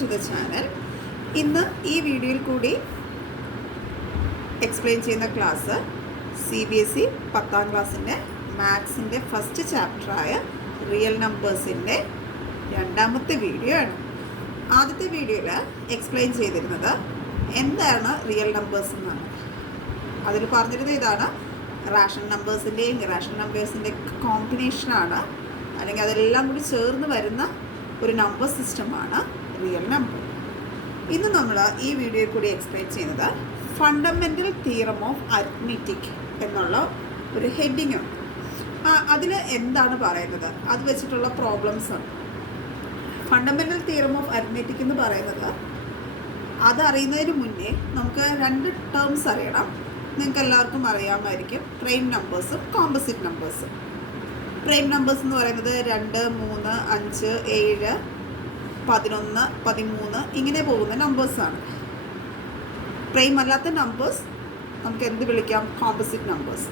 To the channel. ഇന്ന് ഈ വീഡിയോയിൽ കൂടി എക്സ്പ്ലെയിൻ ചെയ്യുന്ന ക്ലാസ് CBSE 10ാം ക്ലാസ്സിൻ്റെ മാത്സിൻ്റെ ഫസ്റ്റ് ചാപ്റ്ററായ റിയൽ നമ്പേഴ്സിൻ്റെ രണ്ടാമത്തെ വീഡിയോ ആണ്. ആദ്യത്തെ വീഡിയോയിൽ എക്സ്പ്ലെയിൻ ചെയ്തിരുന്നത് എന്താണ് റിയൽ നമ്പേഴ്സ് എന്നാണ്. അതിൽ പറഞ്ഞിരുന്നത് ഇതാണ്, റാഷണൽ നമ്പേഴ്സിൻ്റെയും ഇറാഷണൽ നമ്പേഴ്സിൻ്റെ കോമ്പിനേഷനാണ്, അല്ലെങ്കിൽ അതെല്ലാം കൂടി ചേർന്ന് വരുന്ന ഒരു നമ്പർ സിസ്റ്റമാണ് റിയൽ നമ്പർ. ഇന്ന് നമ്മൾ ഈ വീഡിയോയിൽ കൂടി എക്സ്പ്ലെയിൻ ചെയ്യുന്നത് ഫണ്ടമെൻ്റൽ തിയറം ഓഫ് അരിത്മെറ്റിക് എന്നുള്ള ഒരു ഹെഡിങ് ഉണ്ട്. അതിൽ എന്താണ് പറയുന്നത്, അത് വെച്ചിട്ടുള്ള പ്രോബ്ലംസ് ആണ്. ഫണ്ടമെൻ്റൽ തിയറം ഓഫ് അരിത്മെറ്റിക് എന്ന് പറയുന്നത്, അതറിയുന്നതിന് മുന്നേ നമുക്ക് രണ്ട് ടേംസ് അറിയണം. നിങ്ങൾക്ക് എല്ലാവർക്കും അറിയാമായിരിക്കും, പ്രൈം നമ്പേഴ്സും കോമ്പോസിറ്റ് നമ്പേഴ്സും. പ്രൈം നമ്പേഴ്സ് എന്ന് പറയുന്നത് 2, 3, 5, 7, 11, 13 ഇങ്ങനെ പോകുന്ന നമ്പേഴ്സാണ്. പ്രൈം അല്ലാത്ത നമ്പേഴ്സ് നമുക്ക് എന്ത് വിളിക്കാം? Composite numbers.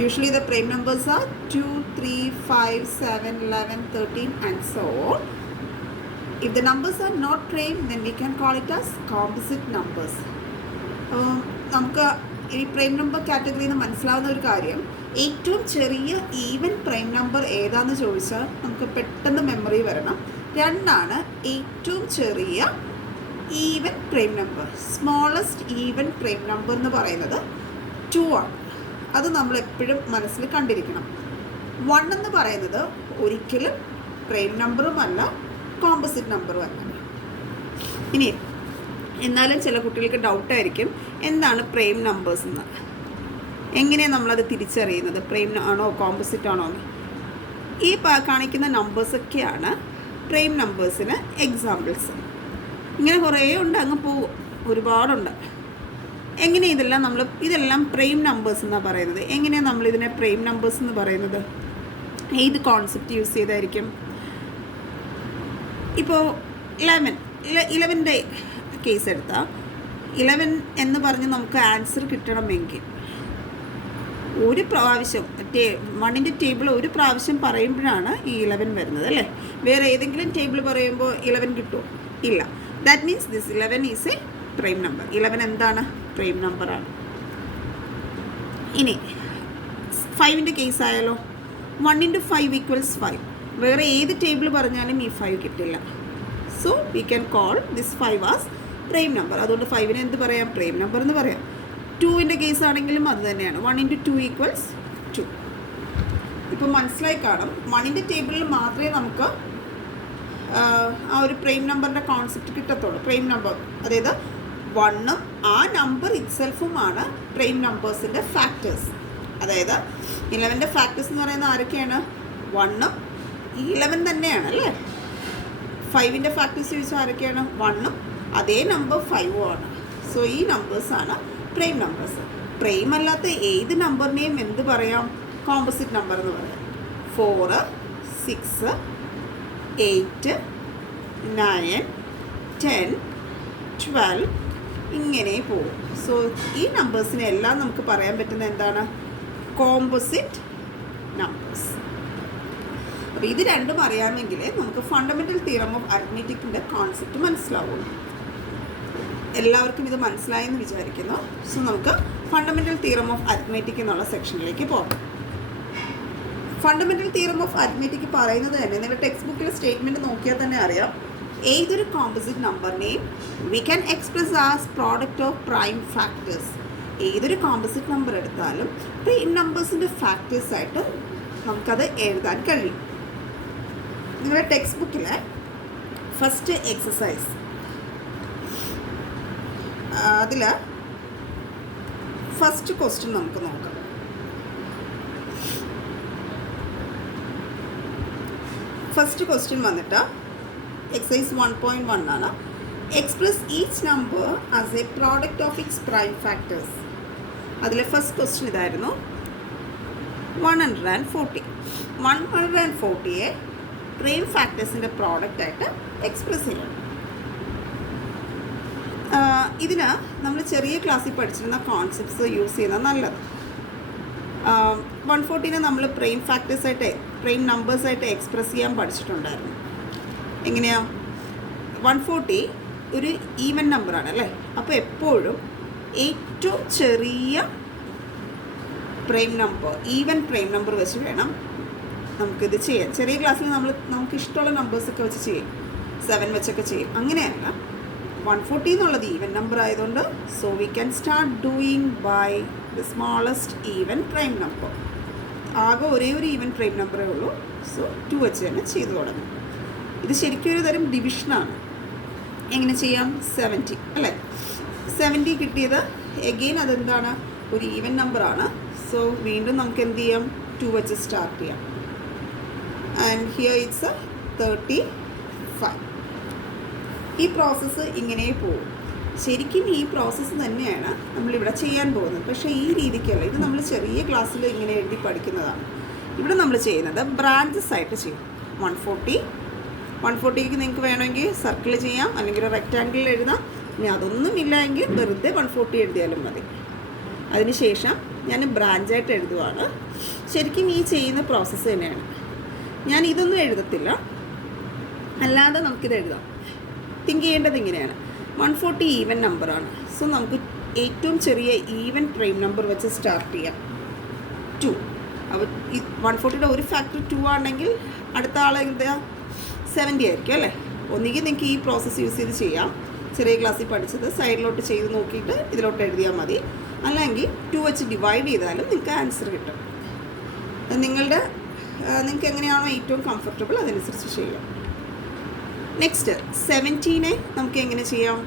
Usually the prime numbers are 2, 3, 5, 7, 11, 13 and so on. If the numbers are not prime, then we can call it as composite numbers. നമുക്ക് ഈ പ്രൈം നമ്പർ കാറ്റഗറിയിൽ നിന്ന് മനസ്സിലാവുന്ന ഒരു കാര്യം, ഏറ്റവും ചെറിയ ഈവൻ പ്രൈം നമ്പർ ഏതാണെന്ന് ചോദിച്ചാൽ നമുക്ക് പെട്ടെന്ന് മെമ്മറി വരണം. 2 ആണ് ഏറ്റവും ചെറിയ even prime number. Smallest even prime number എന്ന് പറയുന്നത് 2 ആണ്. അത് നമ്മൾ എപ്പോഴും മനസ്സിൽ കണ്ടിരിക്കണം. 1 എന്ന് പറയുന്നത് ഒരിക്കലും പ്രൈം നമ്പറുമല്ല, കോമ്പോസിറ്റ് നമ്പറും അല്ല. ഇനി എന്നാലും ചില കുട്ടികൾക്ക് ഡൗട്ടായിരിക്കും, എന്താണ് പ്രൈം നമ്പേഴ്സ് എന്ന്, എങ്ങനെയാണ് നമ്മളത് തിരിച്ചറിയുന്നത്, പ്രൈം ആണോ കോമ്പോസിറ്റ് ആണോ എന്ന്. ഈ കാണിക്കുന്ന നമ്പേഴ്സൊക്കെയാണ് പ്രൈം നമ്പേഴ്സിന് എക്സാമ്പിൾസ്. ഇങ്ങനെ കുറേ ഉണ്ട്, അങ്ങ് പോകും, ഒരുപാടുണ്ട്. എങ്ങനെ ഇതെല്ലാം പ്രൈം നമ്പേഴ്സ് എന്നാണ് പറയുന്നത്. എങ്ങനെയാണ് നമ്മളിതിനെ പ്രൈം നമ്പേഴ്സ് എന്ന് പറയുന്നത്? ഏത് കോൺസെപ്റ്റ് യൂസ് ചെയ്തായിരിക്കും? ഇപ്പോൾ 11ൻ്റെ കേസ് എടുത്താൽ 11 എന്ന് പറഞ്ഞ് നമുക്ക് ആൻസർ കിട്ടണമെങ്കിൽ ഒരു പ്രാവശ്യം 1ൻ്റെ ടേബിൾ ഒരു പ്രാവശ്യം പറയുമ്പോഴാണ് ഈ 11 വരുന്നത്, അല്ലേ? വേറെ ഏതെങ്കിലും ടേബിൾ പറയുമ്പോൾ 11 കിട്ടുമോ? ഇല്ല. That means this 11 is A prime number. 11 എന്താണ്? പ്രൈം നമ്പറാണ്. ഇനി 5ൻ്റെ കേസ് ആയാലോ, 1 × 5 = 5. വേറെ ഏത് ടേബിൾ പറഞ്ഞാലും ഈ 5 കിട്ടില്ല. So we can call this 5 as prime number. അതുകൊണ്ട് 5നെ എന്ത് പറയാം? പ്രൈം നമ്പർ എന്ന് പറയാം. 2ൻ്റെ കേസ് ആണെങ്കിലും അത് തന്നെയാണ്. 1 × 2 = 2. ഇപ്പോൾ മനസ്സിലായി കാണും, 1ൻ്റെ ടേബിളിൽ മാത്രമേ നമുക്ക് ആ ഒരു പ്രൈം നമ്പറിൻ്റെ കോൺസെപ്റ്റ് കിട്ടത്തുള്ളൂ. പ്രൈം നമ്പർ, അതായത് 1ഉം ആ നമ്പർ ഇറ്റ്സെൽഫുമാണ് പ്രൈം നമ്പേഴ്സിൻ്റെ ഫാക്ടേഴ്സ്. അതായത് 11ൻ്റെ ഫാക്ടേഴ്സ് എന്ന് പറയുന്നത് ആരൊക്കെയാണ്? 1ഉം 11 തന്നെയാണ്, അല്ലേ? 5ൻ്റെ ഫാക്ടേഴ്സ് ചോദിച്ചാൽ ആരൊക്കെയാണ്? 1ഉം അതേ നമ്പർ 5ഉം ആണ്. സോ ഈ നമ്പേഴ്സാണ് പ്രൈം നമ്പേഴ്സ്. പ്രൈം അല്ലാത്ത ഏത് നമ്പറിനെയും എന്ത് പറയാം? കോമ്പോസിറ്റ് നമ്പർ എന്ന് പറയാം. 4, 6, 8, 9, 10, 12 ഇങ്ങനെ പോകും. സോ ഈ നമ്പേഴ്സിനെ എല്ലാം നമുക്ക് പറയാൻ പറ്റുന്ന എന്താണ്? Composite numbers. അപ്പോൾ ഇത് രണ്ടും അറിയാമെങ്കിൽ നമുക്ക് ഫണ്ടമെൻ്റൽ തിയറം ഓഫ് അരിത്മെറ്റിക്കിൻ്റെ കോൺസെപ്റ്റ് മനസ്സിലാവുള്ളൂ. എല്ലാവർക്കും ഇത് മനസ്സിലായെന്ന് വിചാരിക്കുന്നു. സോ നമുക്ക് ഫണ്ടമെൻ്റൽ തിയറം ഓഫ് അരിത്മെറ്റിക് എന്നുള്ള സെക്ഷനിലേക്ക് പോകാം. ഫണ്ടമെൻ്റൽ തിയറം ഓഫ് അരിത്മെറ്റിക് പറയുന്നത് തന്നെ, നിങ്ങളുടെ ടെക്സ്റ്റ് ബുക്കിലെ സ്റ്റേറ്റ്മെൻറ്റ് നോക്കിയാൽ തന്നെ അറിയാം, ഏതൊരു കോമ്പോസിറ്റ് നമ്പറിനെയും we can express as product of prime factors. ഏതൊരു കോമ്പോസിറ്റ് നമ്പർ എടുത്താലും പ്രൈം നമ്പേഴ്സിൻ്റെ ഫാക്ടേഴ്സായിട്ട് നമുക്കത് എഴുതാൻ കഴിയും. നിങ്ങളുടെ ടെക്സ്റ്റ് ബുക്കിലെ ഫസ്റ്റ് എക്സസൈസ്, അതിൽ ഫസ്റ്റ് ക്വസ്റ്റ്യൻ നമുക്ക് നോക്കാം. ഫസ്റ്റ് ക്വസ്റ്റ്യൻ വന്നിട്ട് എക്സസൈസ് 1.1 ആണ്. Express each number as a product of its prime factors. അതിലെ ഫസ്റ്റ് ക്വസ്റ്റ്യൻ ഇതായിരുന്നു, 140. 140യെ പ്രൈം ഫാക്ടേഴ്സിൻ്റെ പ്രോഡക്റ്റായിട്ട് എക്സ്പ്രസ് ചെയ്യണം. ഇതിന് നമ്മൾ ചെറിയ ക്ലാസ്സിൽ പഠിച്ചിരുന്ന കോൺസെപ്റ്റ്സ് യൂസ് ചെയ്യുന്നത് നല്ലത്. 140നെ നമ്മൾ പ്രൈം ഫാക്ടേഴ്സായിട്ട്, പ്രൈം നമ്പേഴ്സായിട്ട് എക്സ്പ്രസ് ചെയ്യാൻ പഠിച്ചിട്ടുണ്ടായിരുന്നു. എങ്ങനെയാണ്? 140 ഒരു ഈവൻ നമ്പറാണ് അല്ലേ. അപ്പോൾ എപ്പോഴും ഏറ്റവും ചെറിയ prime number, even prime number വെച്ച് വേണം നമുക്കിത് ചെയ്യാൻ. ചെറിയ ക്ലാസ്സിൽ നമുക്ക് ഇഷ്ടമുള്ള നമ്പേഴ്സൊക്കെ വെച്ച് ചെയ്യും, 7 വെച്ചൊക്കെ ചെയ്യും. അങ്ങനെയല്ല, 140 എന്നുള്ളത് ഈവൻ നമ്പർ ആയതുകൊണ്ട് so we can start doing by the smallest even prime number. ആകെ ഒരേ ഒരു ഈവൻ പ്രൈം നമ്പറേ ഉള്ളൂ. സോ 2 വെച്ച് തന്നെ ചെയ്തു തുടങ്ങും. ഇത് ശരിക്കും ഒരു തരം ഡിവിഷനാണ്. എങ്ങനെ ചെയ്യാം? 70 അല്ലേ. 70 കിട്ടിയത് എഗെയിൻ അതെന്താണ്? ഒരു ഈവൻ നമ്പറാണ്. സോ വീണ്ടും നമുക്ക് എന്ത് ചെയ്യാം? 2 വെച്ച് സ്റ്റാർട്ട് ചെയ്യാം. And here it's 35. ഈ പ്രോസസ്സ് ഇങ്ങനെ പോകും. ശരിക്കും ഈ പ്രോസസ്സ് തന്നെയാണ് നമ്മളിവിടെ ചെയ്യാൻ പോകുന്നത്. പക്ഷേ ഈ രീതിക്കല്ല. ഇത് നമ്മൾ ചെറിയ ക്ലാസ്സിൽ ഇങ്ങനെ എഴുതി പഠിക്കുന്നതാണ്. ഇവിടെ നമ്മൾ ചെയ്യുന്നത് ബ്രാഞ്ചസ് ആയിട്ട് ചെയ്യും. 140ക്ക് നിങ്ങൾക്ക് വേണമെങ്കിൽ സർക്കിൾ ചെയ്യാം, അല്ലെങ്കിൽ ഒരു റെക്റ്റാങ്കിളിൽ എഴുതാം. ഇനി അതൊന്നുമില്ല എങ്കിൽ വെറുതെ 140 എഴുതിയാലും മതി. അതിനുശേഷം ഞാൻ ബ്രാഞ്ചായിട്ട് എഴുതുവാണ്. ശരിക്കും ഈ ചെയ്യുന്ന പ്രോസസ്സ് തന്നെയാണ്. ഞാൻ ഇതൊന്നും എഴുതത്തില്ല, അല്ലാതെ നമുക്കിത് എഴുതാം. തിങ്ക് ചെയ്യേണ്ടത് ഇങ്ങനെയാണ്. 140 ഈവൻ നമ്പറാണ്. സോ നമുക്ക് ഏറ്റവും ചെറിയ ഈവൻ പ്രൈം നമ്പർ വെച്ച് സ്റ്റാർട്ട് ചെയ്യാം. 2. അപ്പോൾ ഈ 140യുടെ ഒരു ഫാക്ടർ 2 ആണെങ്കിൽ അടുത്ത ആൾ എന്താ 70 ആയിരിക്കും അല്ലേ. ഒന്നുകിൽ നിങ്ങൾക്ക് ഈ പ്രോസസ്സ് യൂസ് ചെയ്ത് ചെയ്യാം. ചെറിയ ക്ലാസ്സിൽ പഠിച്ചത് സൈഡിലോട്ട് ചെയ്ത് നോക്കിയിട്ട് ഇതിലോട്ട് എഴുതിയാൽ മതി. അല്ലെങ്കിൽ 2 വെച്ച് ഡിവൈഡ് ചെയ്താലും നിങ്ങൾക്ക് ആൻസർ കിട്ടും. നിങ്ങൾക്ക് എങ്ങനെയാണോ ഏറ്റവും കംഫർട്ടബിൾ അതനുസരിച്ച് ചെയ്യാം. നെക്സ്റ്റ് 70നെ നമുക്ക് എങ്ങനെ ചെയ്യാം?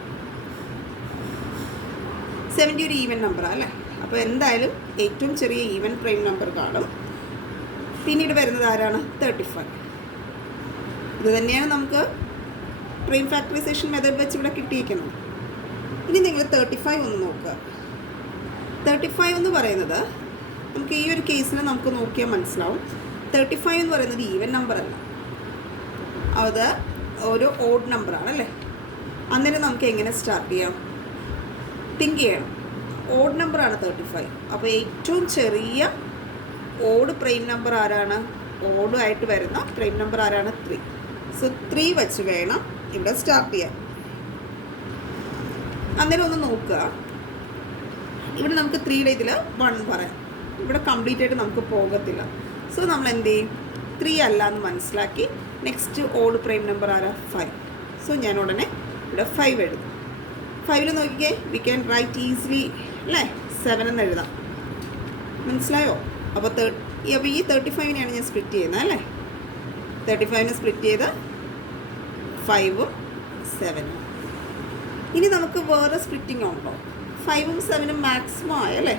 70 ഒരു ഈവൻ നമ്പറാണ് അല്ലേ. അപ്പോൾ എന്തായാലും ഏറ്റവും ചെറിയ ഈവൻ പ്രൈം നമ്പർ കാണും. പിന്നീട് വരുന്നത് ആരാണ്? 35. ഇത് തന്നെയാണ് നമുക്ക് പ്രൈം ഫാക്ടറൈസേഷൻ മെത്തേഡ് വെച്ച് ഇവിടെ കിട്ടിയിരിക്കുന്നത്. ഇനി നിങ്ങൾ 35 ഒന്ന് നോക്കുക. 35 എന്ന് പറയുന്നത് നമുക്ക് ഈ ഒരു കേസിൽ നമുക്ക് നോക്കിയാൽ മനസ്സിലാവും. 35 എന്ന് പറയുന്നത് ഈവൻ നമ്പർ അല്ല, അത് ഒരു ഓഡ് നമ്പറാണ് അല്ലേ. അന്നേരം നമുക്ക് എങ്ങനെ സ്റ്റാർട്ട് ചെയ്യാം? തിങ്ക് ചെയ്യണം. ഓഡ് നമ്പറാണ് 35. അപ്പോൾ ഏറ്റവും ചെറിയ ഓഡ് പ്രൈം നമ്പർ ആരാണ്? ഓഡായിട്ട് വരുന്ന പ്രൈം നമ്പർ ആരാണ്? 3. സോ 3 വെച്ച് വേണം ഇവിടെ സ്റ്റാർട്ട് ചെയ്യാൻ. അന്നേരം ഒന്ന് നോക്കുക. ഇവിടെ നമുക്ക് 3യുടെ ഇതിൽ 1 പറയാം. ഇവിടെ കംപ്ലീറ്റ് ആയിട്ട് നമുക്ക് പോകത്തില്ല. സോ നമ്മൾ എന്ത് ചെയ്യും? 3 അല്ല എന്ന് മനസ്സിലാക്കി നെക്സ്റ്റ് ഓഡ് പ്രൈം നമ്പർ ആരാ? 5. സോ ഞാൻ ഉടനെ ഇവിടെ 5 എഴുതും. 5ൽ നോക്കിക്കേ, വി ക്യാൻ റൈറ്റ് ഈസിലി അല്ലേ, 7 എന്ന് എഴുതാം. മനസ്സിലായോ? അപ്പോൾ ഈ 35നെയാണ് ഞാൻ സ്പ്ലിറ്റ് ചെയ്യുന്നത് അല്ലേ. 35നെ സ്പ്ലിറ്റ് ചെയ്ത് 5ഉം 7ഉം. ഇനി നമുക്ക് വേറെ സ്പ്ലിറ്റിംഗ് ഉണ്ടോ? 5ഉം 7ഉം മാക്സിമം ആയല്ലേ.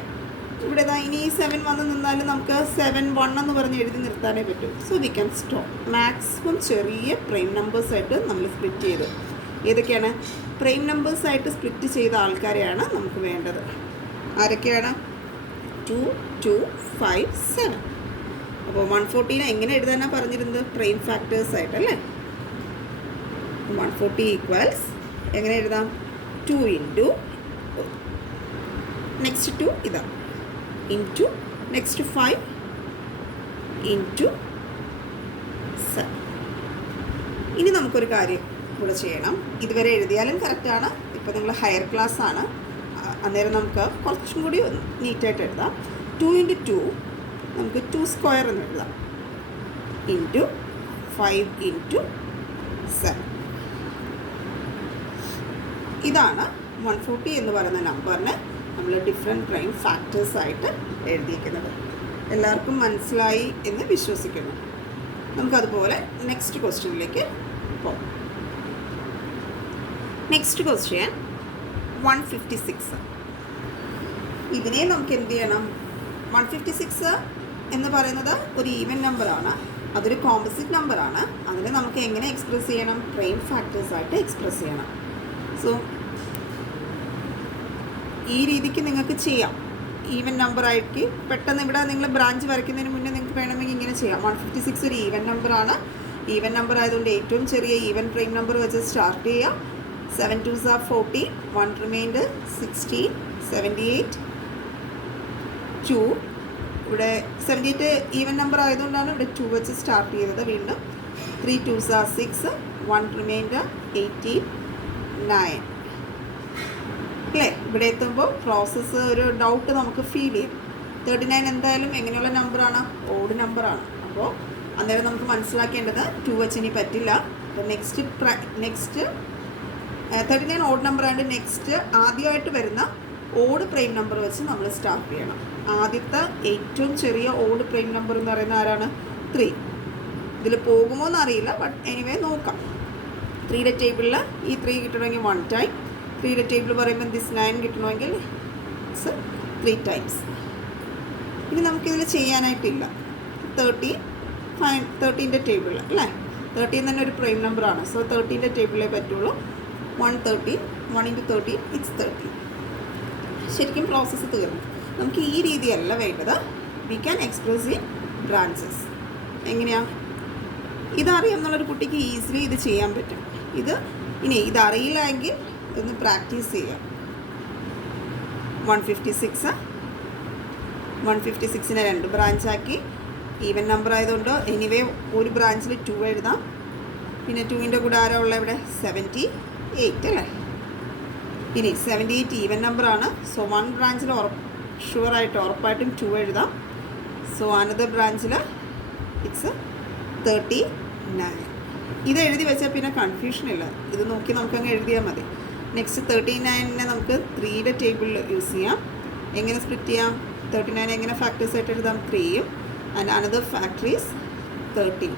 ഇവിടെ ഇനി 7 വന്ന് നിന്നാലും നമുക്ക് 7 1 എന്ന് പറഞ്ഞ് എഴുതി നിർത്താനേ പറ്റൂ. So we can stop. Maximum ചെറിയ പ്രൈം നമ്പേഴ്സായിട്ട് നമ്മൾ സ്പ്ലിറ്റ് ചെയ്തു. ഏതൊക്കെയാണ്? പ്രൈം നമ്പേഴ്സായിട്ട് സ്പ്ലിറ്റ് ചെയ്ത ആൾക്കാരെയാണ് നമുക്ക് വേണ്ടത്. ആരൊക്കെയാണ്? 2 2 5 7. അപ്പോൾ 140നെ എങ്ങനെ എഴുതാനാണ് പറഞ്ഞിരുന്നത്? പ്രൈം ഫാക്ടേഴ്സായിട്ട് അല്ലേ. 140 ഈക്വൽസ് എങ്ങനെ എഴുതാം? 2 ഇൻറ്റു നെക്സ്റ്റ് 2 ഇതാ, ഇൻറ്റു നെക്സ്റ്റ് 5 ഇൻറ്റു 7. ഇനി നമുക്കൊരു കാര്യം കൂടെ ചെയ്യണം. ഇതുവരെ എഴുതിയാലും കറക്റ്റാണ്. ഇപ്പോൾ നിങ്ങൾ ഹയർ ക്ലാസ് ആണ്, അന്നേരം നമുക്ക് കുറച്ചും കൂടി നീറ്റായിട്ട് എഴുതാം. 2 ഇൻറ്റു 2 നമുക്ക് 2 സ്ക്വയർ എന്ന് എഴുതാം, ഇൻറ്റു 5 ഇൻറ്റു 7. ഇതാണ് 140 എന്ന് പറയുന്ന നമ്പറിന് നമ്മൾ ഡിഫറെൻറ്റ് പ്രൈം ഫാക്ടേഴ്സായിട്ട് എഴുതിയിരിക്കുന്നത്. എല്ലാവർക്കും മനസ്സിലായി എന്ന് വിശ്വസിക്കുന്നു. നമുക്കതുപോലെ നെക്സ്റ്റ് ക്വസ്റ്റ്യനിലേക്ക് പോകാം. Next question 156. ഇതിനെ നമുക്ക് എന്ത് ചെയ്യണം? 156 എന്ന് പറയുന്നത് ഒരു ഈവൻ നമ്പറാണ്, അതൊരു കോമ്പോസിറ്റ് നമ്പറാണ്. അതിനെ നമുക്ക് എങ്ങനെ എക്സ്പ്രസ് ചെയ്യണം? പ്രൈം ഫാക്ടേഴ്സായിട്ട് എക്സ്പ്രസ് ചെയ്യണം. സോ ഈ രീതിക്ക് നിങ്ങൾക്ക് ചെയ്യാം. ഈവൻ നമ്പറായിട്ട് പെട്ടെന്ന് ഇവിടെ നിങ്ങൾ ബ്രാഞ്ച് വരയ്ക്കുന്നതിന് മുന്നേ നിങ്ങൾക്ക് വേണമെങ്കിൽ ഇങ്ങനെ ചെയ്യാം. 156 ഒരു ഈവൻ നമ്പറാണ്. ഈവൻ നമ്പർ ആയതുകൊണ്ട് ഏറ്റവും ചെറിയ ഈവൻ പ്രൈം നമ്പർ വെച്ച് സ്റ്റാർട്ട് ചെയ്യാം. 7 2s are 14, 1 റിമൈൻഡർ 16, 78 2. ഇവിടെ 78 ഈവൻ നമ്പർ ആയതുകൊണ്ടാണ് ഇവിടെ 2 വെച്ച് സ്റ്റാർട്ട് ചെയ്തത്. വീണ്ടും 3 2s are 6, 1 remainder 18, 9. അല്ലേ? ഇവിടെ എത്തുമ്പോൾ പ്രോസസ്സ് ഒരു ഡൗട്ട് നമുക്ക് ഫീൽ ചെയ്യും. 39 എന്തായാലും എങ്ങനെയുള്ള നമ്പറാണ്? ഓഡ് നമ്പറാണ്. അപ്പോൾ അന്നേരം നമുക്ക് മനസ്സിലാക്കേണ്ടത് 2 വെച്ച് ഇനി പറ്റില്ല. അപ്പോൾ നെക്സ്റ്റ് 39 ഓഡ് നമ്പർ ആയതുകൊണ്ട് നെക്സ്റ്റ് ആദ്യമായിട്ട് വരുന്ന ഓഡ് പ്രൈം നമ്പർ വെച്ച് നമ്മൾ സ്റ്റാർട്ട് ചെയ്യണം. ആദ്യത്തെ ഏറ്റവും ചെറിയ ഓഡ് പ്രൈം നമ്പർ എന്ന് പറയുന്ന ആരാണ്? 3. ഇതിൽ പോകുമോ എന്നറിയില്ല, ബട്ട് എനിവേ നോക്കാം. 3യുടെ ടേബിളിൽ ഈ 3 കിട്ടണമെങ്കിൽ 1 ടൈം, 3യുടെ ടേബിൾ പറയുമ്പോൾ ദിസ് 9 കിട്ടണമെങ്കിൽ ഇറ്റ്സ് 3 ടൈംസ്. ഇനി നമുക്കിതിൽ ചെയ്യാനായിട്ടില്ല. 13ൻ്റെ ടേബിളിൽ അല്ലേ? 13 തന്നെ ഒരു പ്രൈം നമ്പറാണ്. സോ 13ൻ്റെ ടേബിളിലേ പറ്റുള്ളൂ. 113, 1 × 13 ഇറ്റ്സ് 30. ശരിക്കും പ്രോസസ്സ് തീർന്നു. നമുക്ക് ഈ രീതിയല്ല വേണ്ടത്. V can express in branches. എങ്ങനെയാണ്? ഇതറിയാമെന്നുള്ളൊരു കുട്ടിക്ക് ഈസിലി ഇത് ചെയ്യാൻ പറ്റും. ഇതറിയില്ല എങ്കിൽ ഒന്ന് പ്രാക്ടീസ് ചെയ്യാം. 156നെ 2 ബ്രാഞ്ചാക്കി. ഈവൻ നമ്പർ ആയതുകൊണ്ട് എനിവേ ഒരു ബ്രാഞ്ചിൽ 2 എഴുതാം. പിന്നെ 2ൻ്റെ കൂടെ ആരാ ഉള്ളത് ഇവിടെ? 78 അല്ലേ? ഇനി 78 ഈവൻ നമ്പറാണ്. സോ 1 ബ്രാഞ്ചിൽ ഉറപ്പായിട്ടും 2 എഴുതാം. സോ അനദർ ബ്രാഞ്ചിൽ ഇറ്റ്സ് 39. ഇത് എഴുതി വെച്ചാൽ പിന്നെ കൺഫ്യൂഷൻ ഇല്ല. ഇത് നോക്കി നമുക്കങ്ങ് എഴുതിയാൽ മതി. നെക്സ്റ്റ് 39നെ നമുക്ക് 3യുടെ ടേബിളിൽ യൂസ് ചെയ്യാം. എങ്ങനെ സ്പ്ലിറ്റ് ചെയ്യാം? 39 എങ്ങനെ ഫാക്ടേഴ്സ് ആയിട്ട് എഴുതാം? 3യും ആൻഡ് അനദർ ഫാക്ടർ ഈസ് 13.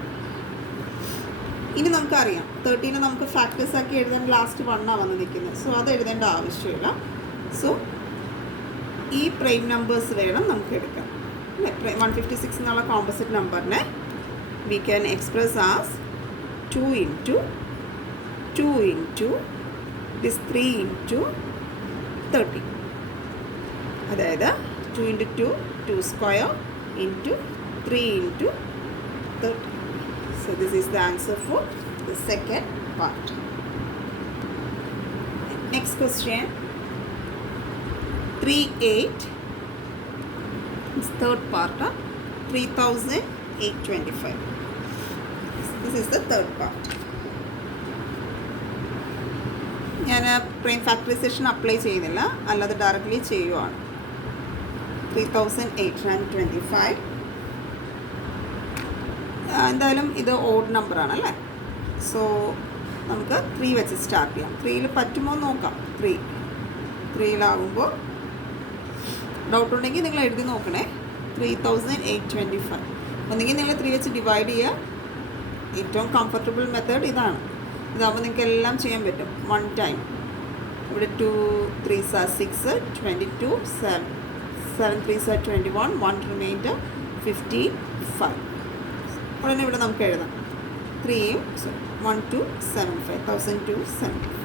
ഇനി നമുക്കറിയാം 13 നമുക്ക് ഫാക്ടേഴ്സ് ആക്കി എഴുതാൻ ലാസ്റ്റ് 1 വന്ന് നിൽക്കുന്നത്. സോ അത് എഴുതേണ്ട ആവശ്യമില്ല. സോ ഈ പ്രൈം നമ്പേഴ്സ് വേണം നമുക്ക് എടുക്കാം. 156 എന്നുള്ള കോമ്പോസിറ്റ് നമ്പറിനെ we can express as 2 into this 3 into 30. അതായത് 2 into 2, 2 square into 3 into 30. So this is the answer for the second part. Next question. 38 is third part. 3825. This is the third part. ഞാൻ prime factorisation apply ചെയ്യുന്നില്ല, അല്ലാതെ directly ചെയ്യുവാണ്. 3825. എന്തായാലും ഇത് odd നമ്പറാണ് അല്ലേ? So നമുക്ക് 3 വെച്ച് സ്റ്റാർട്ട് ചെയ്യാം. 3യിൽ പറ്റുമോ നോക്കാം. 3യിലാകുമ്പോൾ ഡൗട്ട് ഉണ്ടെങ്കിൽ നിങ്ങൾ എഴുതി നോക്കണേ. 3825. ഒന്നെങ്കിൽ നിങ്ങൾ 3 വെച്ച് ഡിവൈഡ് ചെയ്യുക. ഏറ്റവും കംഫർട്ടബിൾ മെത്തേഡ് ഇതാണ്. ഇതാകുമ്പോൾ നിങ്ങൾക്ക് എല്ലാം ചെയ്യാൻ പറ്റും. 1 ടൈം. ഇവിടെ 2 3s are 6, 22, 7 3s are 21, 1 remainder 15, 5. ഉടനെ ഇവിടെ നമുക്ക് എഴുതാം. 3യും 1275, 1275.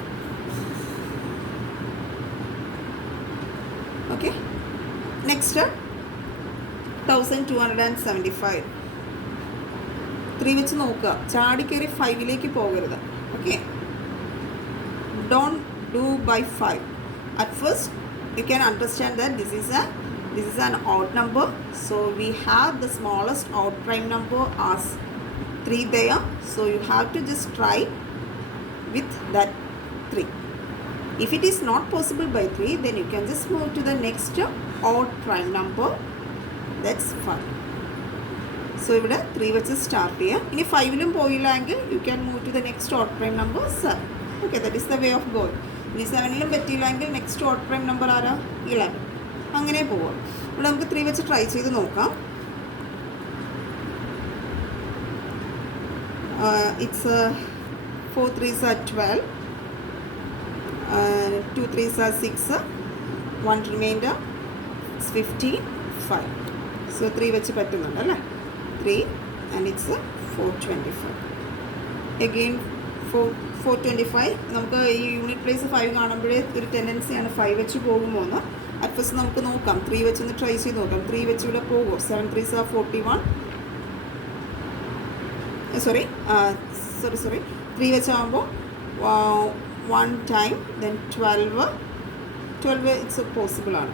ഓക്കെ. നെക്സ്റ്റ് 1275. 3 വെച്ച് നോക്കുക. ചാടിക്കയറി 5ലേക്ക് പോകരുത്. Okay. Don't do by 5. At first you can understand that this is an odd number, so we have the smallest odd prime number as 3 there, so you have to just try with that 3. If it is not possible by 3, then you can just move to the next odd prime number, that's 5. So ഇവിടെ 3 വെച്ച് start ചെയ്യാം. ഇനി 5ലും പോയില്ലെങ്കിൽ you can move to the next odd prime number 7. Okay, that is the way of going. ഇനി 7ലും പറ്റിയില്ലെങ്കിൽ next odd prime number ആരാ? 11. അങ്ങനെ പോവാം. ഇവിടെ നമുക്ക് 3 വെച്ച് ട്രൈ ചെയ്ത് നോക്കാം. It's 4 3s are 12, 2 3s are 6, 1 remainder 15, 5. So 3 വെച്ച് പറ്റുന്നുണ്ട് അല്ലേ? 3 and it's 425. Again 425. നമുക്ക് ഈ യൂണിറ്റ് പ്ലേസ് 5 കാണുമ്പോഴേ ഒരു ടെൻഡൻസിയാണ് 5 വെച്ച് പോകുമോയെന്ന്. അറ്റ് ഫസ്റ്റ് നമുക്ക് നോക്കാം. 3 വെച്ചൊന്ന് ട്രൈ ചെയ്ത് നോക്കാം. 3 വെച്ച് ഇവിടെ പോകുമോ? 7 3s are 41. സോറി 3 വെച്ചാകുമ്പോൾ 1 ടൈം ദെൻ 12 ഇറ്റ്സ് പോസിബിൾ ആണ്.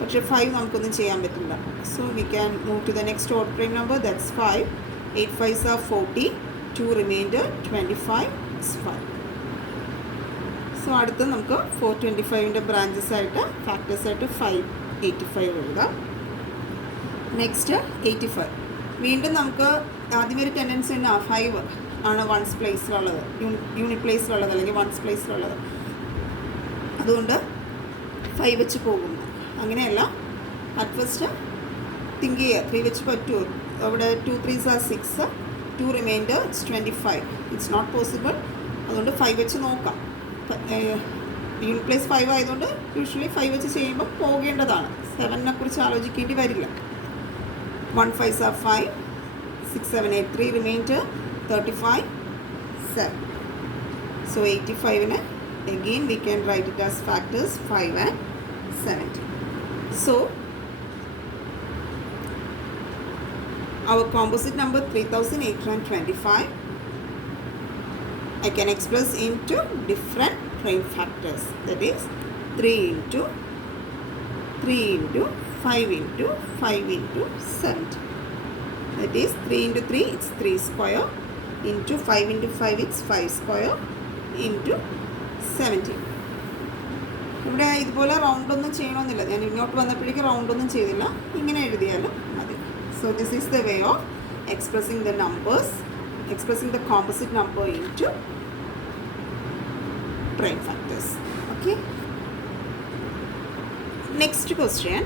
പക്ഷേ 5 നമുക്കൊന്നും ചെയ്യാൻ പറ്റില്ല. So we can move to the next odd prime number, that's 5. 8 5s are 40. 2 reminder 25 is 5. So അടുത്ത് നമുക്ക് 425ൻ്റെ ബ്രാഞ്ചസ് ആയിട്ട് ഫാക്ടേഴ്സ് ആയിട്ട് 585 എഴുതാം. നെക്സ്റ്റ് 85. വീണ്ടും നമുക്ക് ആദ്യമേ ഒരു ടെൻഡൻസി ഉണ്ട് 5 ആണ് വൺസ് പ്ലേസിലുള്ളത്, യൂണിറ്റ് പ്ലേസിലുള്ളത് അല്ലെങ്കിൽ വൺസ് പ്ലേസിലുള്ളത്. അതുകൊണ്ട് 5 വെച്ച് പോകുന്നു. അങ്ങനെയല്ല, അറ്റ് ഫസ്റ്റ് തിങ്ക് ചെയ്യുക 3 വെച്ച് പറ്റുമോ. അവിടെ 2 3s are 6, 2 reminder 25. It's not possible. അതുകൊണ്ട് 5 വെച്ച് നോക്കാം. യൂണിറ്റ് പ്ലേസ് 5 ആയതുകൊണ്ട് യൂഷ്വലി 5 വെച്ച് ചെയ്യുമ്പോൾ പോകേണ്ടതാണ്. 7നെ കുറിച്ച് ആലോചിക്കേണ്ടി വരില്ല. 1 5s are 5, 6 7 8 3 റിമൈൻഡർ 35 7. So 85നെ again we can write it as factors 5 and 70. So our composite number 3825 I can express into different prime factors, that is 3 into 3 into 5 into 5 into 70. That is 3 into 3 it's 3 square into 5 into 5 it's 5 square into 70. ഇവിടെ ഇതുപോലെ റൗണ്ടൊന്നും ചെയ്യണമെന്നില്ല. ഞാൻ ഇങ്ങോട്ട് വന്നപ്പോഴേക്കും റൗണ്ടൊന്നും ചെയ്തില്ല. ഇങ്ങനെ എഴുതിയാലും മതി. So this is the way of expressing the numbers, expressing the composite number into prime factors. Okay. Next question.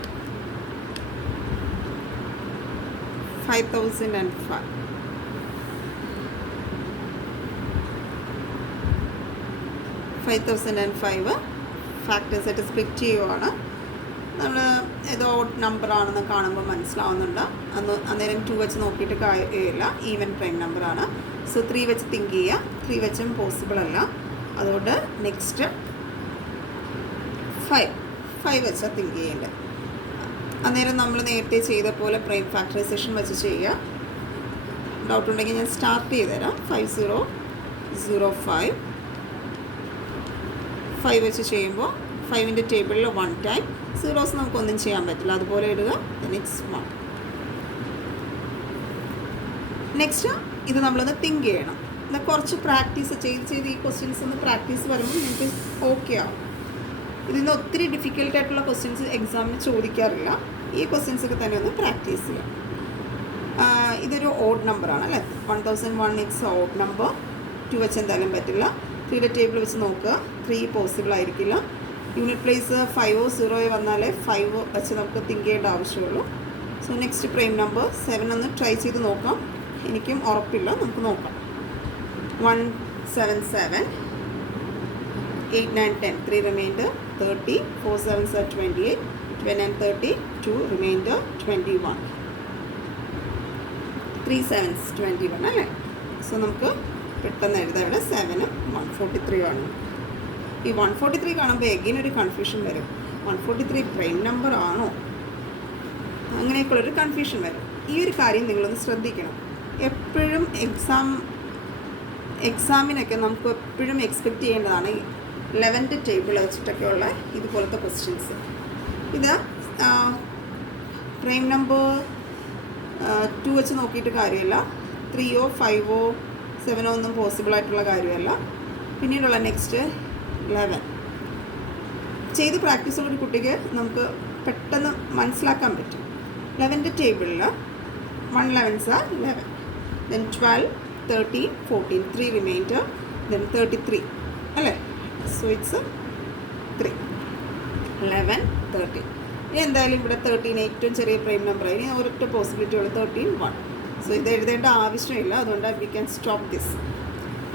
5005. 5005 factors ആയിട്ട് സ്പ്ലിറ്റ് ചെയ്യുവാണ്. നമ്മൾ ഏതോ നമ്പറാണെന്ന് കാണുമ്പോൾ മനസ്സിലാവുന്നുണ്ട്. അന്നേരം 2 വെച്ച് നോക്കിയിട്ട് കാര്യമില്ല, ഈവൻ പ്രൈം നമ്പറാണ്. സോ 3 വെച്ച് തിങ്ക് ചെയ്യുക. 3 വെച്ചും പോസിബിൾ അല്ല. അതുകൊണ്ട് നെക്സ്റ്റ് 5 വെച്ചാൽ തിങ്ക് ചെയ്യേണ്ടത്. അന്നേരം നമ്മൾ നേരത്തെ ചെയ്ത പോലെ പ്രൈം ഫാക്ടറൈസേഷൻ വെച്ച് ചെയ്യുക. ഡൗട്ട് ഉണ്ടെങ്കിൽ ഞാൻ സ്റ്റാർട്ട് ചെയ്ത് തരാം. 5005 5 വെച്ച് ചെയ്യുമ്പോൾ 5ൻ്റെ ടേബിളിൽ 1 ടൈം, സീറോസ് നമുക്കൊന്നും ചെയ്യാൻ പറ്റില്ല, അതുപോലെ ഇടുക. നെക്സ്റ്റ് 1. നെക്സ്റ്റ് ഇത് നമ്മളൊന്ന് തിങ്ക് ചെയ്യണം. എന്നാൽ കുറച്ച് പ്രാക്ടീസ് ചെയ്ത് ഈ ക്വസ്റ്റ്യൻസ് ഒന്ന് പ്രാക്ടീസ് വരുമ്പോൾ നിങ്ങൾക്ക് ഓക്കെ ആവും. ഇതിന്ന് ഒത്തിരി ഡിഫിക്കൽട്ടായിട്ടുള്ള ക്വസ്റ്റ്യൻസ് എക്സാമിന് ചോദിക്കാറില്ല. ഈ ക്വസ്റ്റ്യൻസൊക്കെ തന്നെ ഒന്ന് പ്രാക്ടീസ് ചെയ്യാം. ഇതൊരു ഓഡ് നമ്പറാണ് അല്ലേ. 1001 ഇറ്റ്സ് ഓഡ് നമ്പർ. 2 വെച്ച് എന്തായാലും പറ്റില്ല. 3യുടെ ടേബിൾ വെച്ച് നോക്കുക. 3 പോസിബിൾ ആയിരിക്കില്ല. യൂണിറ്റ് പ്ലേസ് 5 0 വന്നാലേ 5 വെച്ച് നമുക്ക് തിങ്ക് ചെയ്യേണ്ട ആവശ്യമുള്ളൂ. സോ നെക്സ്റ്റ് പ്രൈം നമ്പർ 7 ഒന്ന് ട്രൈ ചെയ്ത് നോക്കാം. എനിക്കും ഉറപ്പില്ല, നമുക്ക് നോക്കാം. 177 8 9 10 3 remainder 30, 4 7s are 28, 20 and 30 2 remainder 21, 3 7s 21 അല്ലേ. സോ നമുക്ക് പെട്ടെന്ന് എഴുതാം. ഇവിടെ 7 143 ആണ്. ഈ 143 കാണുമ്പോൾ എഗെയിൻ ഒരു കൺഫ്യൂഷൻ വരും. 143 പ്രൈം നമ്പർ ആണോ, അങ്ങനെയൊക്കെയുള്ളൊരു കൺഫ്യൂഷൻ വരും. ഈ ഒരു കാര്യം നിങ്ങളൊന്ന് ശ്രദ്ധിക്കണം. എപ്പോഴും എക്സാമിനൊക്കെ നമുക്ക് എപ്പോഴും എക്സ്പെക്റ്റ് ചെയ്യേണ്ടതാണ് 11th ടേബിൾ വെച്ചിട്ടൊക്കെയുള്ള ഇതുപോലത്തെ ക്വസ്റ്റ്യൻസ്. ഇത് പ്രൈം നമ്പർ 2 വെച്ച് നോക്കിയിട്ട് കാര്യമില്ല. 3 5 7 ഒന്നും പോസിബിളായിട്ടുള്ള കാര്യമല്ല. പിന്നീടുള്ള നെക്സ്റ്റ് 11 ചെയ്ത് പ്രാക്ടീസുള്ള ഒരു കുട്ടിക്ക് നമുക്ക് പെട്ടെന്ന് മനസ്സിലാക്കാൻ പറ്റും. 11th ടേബിളിൽ 1 11s are 11, then 12 13 14 3 remainder, then 33 അല്ലേ. So it's 3 11 13. ഇനി എന്തായാലും ഇവിടെ 13 ഏറ്റവും ചെറിയ പ്രൈം നമ്പർ. ഇനി ഒരൊറ്റ പോസിബിലിറ്റി ഉള്ളൂ 13 1. സോ ഇത് എഴുതേണ്ട ആവശ്യമില്ല. അതുകൊണ്ട് വി ക്യാൻ സ്റ്റോപ്പ് ദിസ്.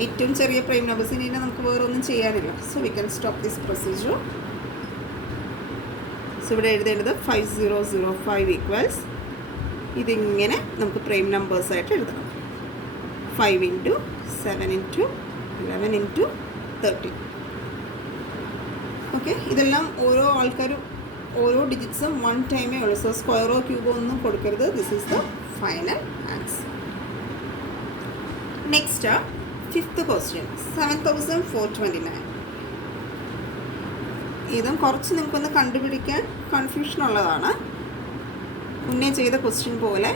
ഏറ്റവും ചെറിയ പ്രൈം നമ്പേഴ്സിന് ഇനി നമുക്ക് വേറെ ഒന്നും ചെയ്യാനില്ല. So we can stop this procedure. So ഇവിടെ എഴുതേണ്ടത് 5005 ഈക്വൽസ് ഇതിങ്ങനെ നമുക്ക് പ്രൈം നമ്പേഴ്സായിട്ട് എഴുതണം. 5 into 7 into 11 into 13. ഓക്കെ, ഇതെല്ലാം ഓരോ ആൾക്കാരും ഓരോ ഡിജിറ്റ്സും 1 ടൈമേ ഉള്ളൂ. സോ സ്ക്വയറോ ക്യൂബോ ഒന്നും കൊടുക്കരുത്. This is the final answer. Next 5th question 7429. ഇതും കുറച്ച് നിങ്ങൾക്കൊന്ന് കണ്ടുപിടിക്കാൻ കൺഫ്യൂഷൻ ഉള്ളതാണ്. മുന്നേ ചെയ്ത ക്വസ്റ്റ്യൻ പോലെ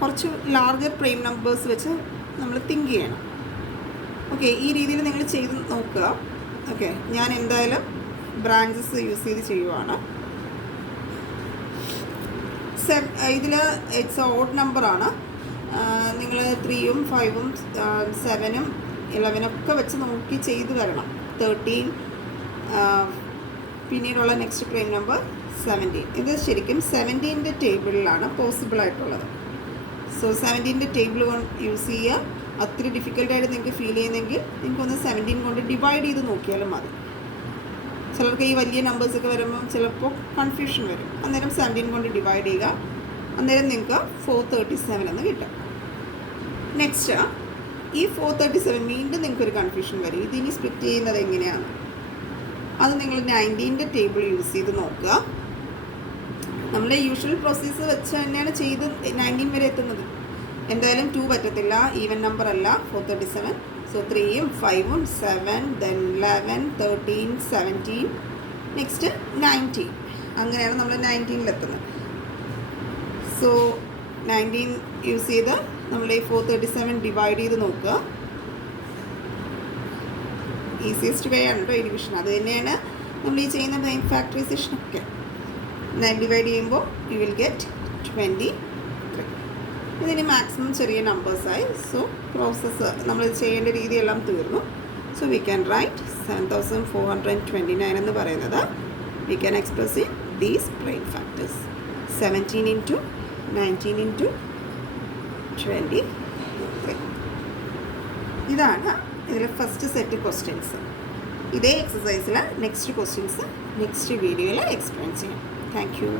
കുറച്ച് ലാർജർ പ്രൈം നമ്പേഴ്സ് വെച്ച് നമ്മൾ തിങ്ക് ചെയ്യണം. ഓക്കെ, ഈ രീതിയിൽ നിങ്ങൾ ചെയ്ത് നോക്കുക. ഓക്കെ, ഞാൻ എന്തായാലും ബ്രാഞ്ചസ് യൂസ് ചെയ്ത് ചെയ്യുവാണ്. ഇതിൽ ഇറ്റ്സ് ഓഡ് നമ്പറാണ്. നിങ്ങൾ 3ഉം 5ഉം 7ഉം 11ഒക്കെ വെച്ച് നോക്കി ചെയ്ത് വരണം. 13, പിന്നീടുള്ള നെക്സ്റ്റ് പ്രൈം നമ്പർ 17. ഇത് ശരിക്കും 17ൻ്റെ ടേബിളിലാണ് പോസിബിൾ ആയിട്ടുള്ളത്. സോ 17ൻ്റെ ടേബിൾ യൂസ് ചെയ്യുക. ഒത്തിരി ഡിഫിക്കൽട്ടായിട്ട് നിങ്ങൾക്ക് ഫീൽ ചെയ്യുന്നെങ്കിൽ നിങ്ങൾക്കൊന്ന് 17 കൊണ്ട് ഡിവൈഡ് ചെയ്ത് നോക്കിയാലും മതി. ചിലർക്ക് ഈ വലിയ നമ്പേഴ്സൊക്കെ വരുമ്പം ചിലപ്പോൾ കൺഫ്യൂഷൻ വരും. അന്നേരം 17 കൊണ്ട് ഡിവൈഡ് ചെയ്യുക. അന്നേരം നിങ്ങൾക്ക് 437 എന്ന് കിട്ടും. നെക്സ്റ്റ് ഈ 437 വീണ്ടും നിങ്ങൾക്കൊരു കൺഫ്യൂഷൻ വരും. ഇതിനി സ്പ്ലിറ്റ് ചെയ്യുന്നത് എങ്ങനെയാണ്? അത് നിങ്ങൾ 19ൻ്റെ ടേബിൾ യൂസ് ചെയ്ത് നോക്കുക. നമ്മുടെ യൂഷ്വൽ പ്രോസസ്സ് വെച്ച് തന്നെയാണ് ചെയ്ത് 19 വരെ എത്തുന്നത്. എന്തായാലും 2 പറ്റത്തില്ല, ഈവൻ നമ്പർ അല്ല 437. സോ 3ഉം 5ഉം 7, ദെൻ 11, 13, 17, നെക്സ്റ്റ് 19. അങ്ങനെയാണ് നമ്മൾ 19ലെത്തുന്നത്. സോ 19 യൂസ് ചെയ്ത് നമ്മൾ ഈ 437 ഡിവൈഡ് ചെയ്ത് നോക്കുക. ഈസിയസ്റ്റ് വേ ആണ് കേട്ടോ ഈ ഡിവിഷൻ. അത് തന്നെയാണ് നമ്മൾ ഈ ചെയ്യുന്ന ഫാക്ടറൈസേഷനൊക്കെ. ഡിവൈഡ് ചെയ്യുമ്പോൾ യു വിൽ ഗെറ്റ് 23. ഇതിന് മാക്സിമം ചെറിയ നമ്പേഴ്സായി. സോ പ്രോസസ്സ് നമ്മൾ ചെയ്യേണ്ട രീതിയെല്ലാം തീർന്നു. സോ വി ക്യാൻ റൈറ്റ് 7429 എന്ന് പറയുന്നത് V can express in these prime factors. 17 into 19 into 23. ഇതാണ് ഇതിലെ ഫസ്റ്റ് സെറ്റ് ക്വസ്റ്റ്യൻസ്. ഇതേ എക്സസൈസിൽ നെക്സ്റ്റ് ക്വസ്റ്റ്യൻസ് നെക്സ്റ്റ് വീഡിയോയിൽ എക്സ്പ്ലെയിൻ ചെയ്യാം. Thank you.